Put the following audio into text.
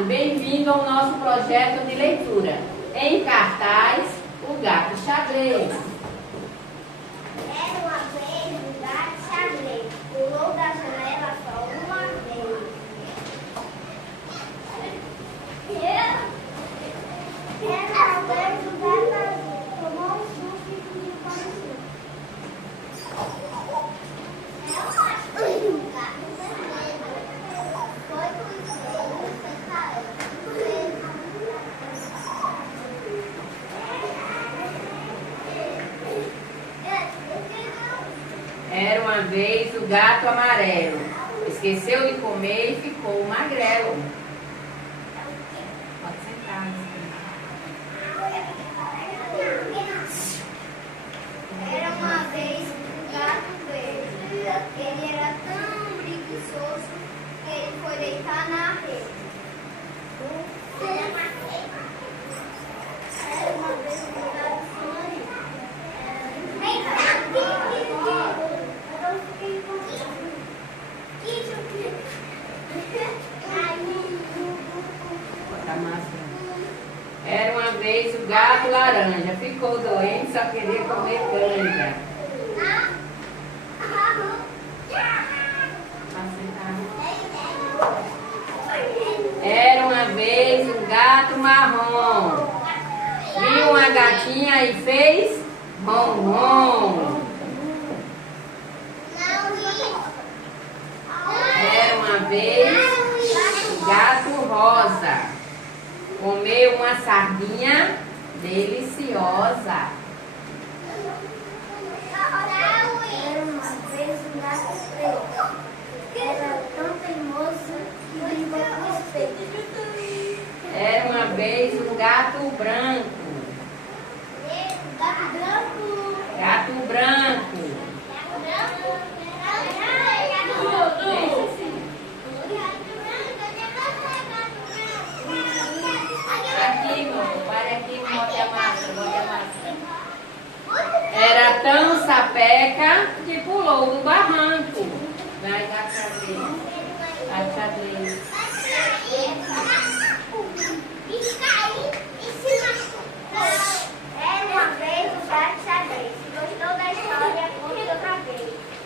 tarde, bem-vindo ao nosso projeto de leitura. Em cartaz, o gato xadrez. Era uma vez um gato xadrez, pulou da janela só uma vez. Era uma vez um gato azul, tomou um susto e fugiu para o sul. Era uma vez o gato amarelo. Esqueceu de comer e ficou magrelo. Pode sentar. Era uma vez um gato verde. Ele era tão preguiçoso que ele foi deitar na rede. Era uma vez um gato sonho. Era uma vez o gato laranja. Ficou doente, só queria comer canja. Era uma vez um gato marrom. Viu uma gatinha e fez ronron. Era uma vez um gato rosa. Comeu uma sardinha deliciosa. Era uma vez um gato preto. Era tão teimoso que brigou com o espelho. Era uma vez um gato branco. Gato branco. Gato branco. Aqui, moço, para aqui, bote a máscara. Era tão sapeca que pulou do barranco. Vai, gato xadrez. Gato xadrez.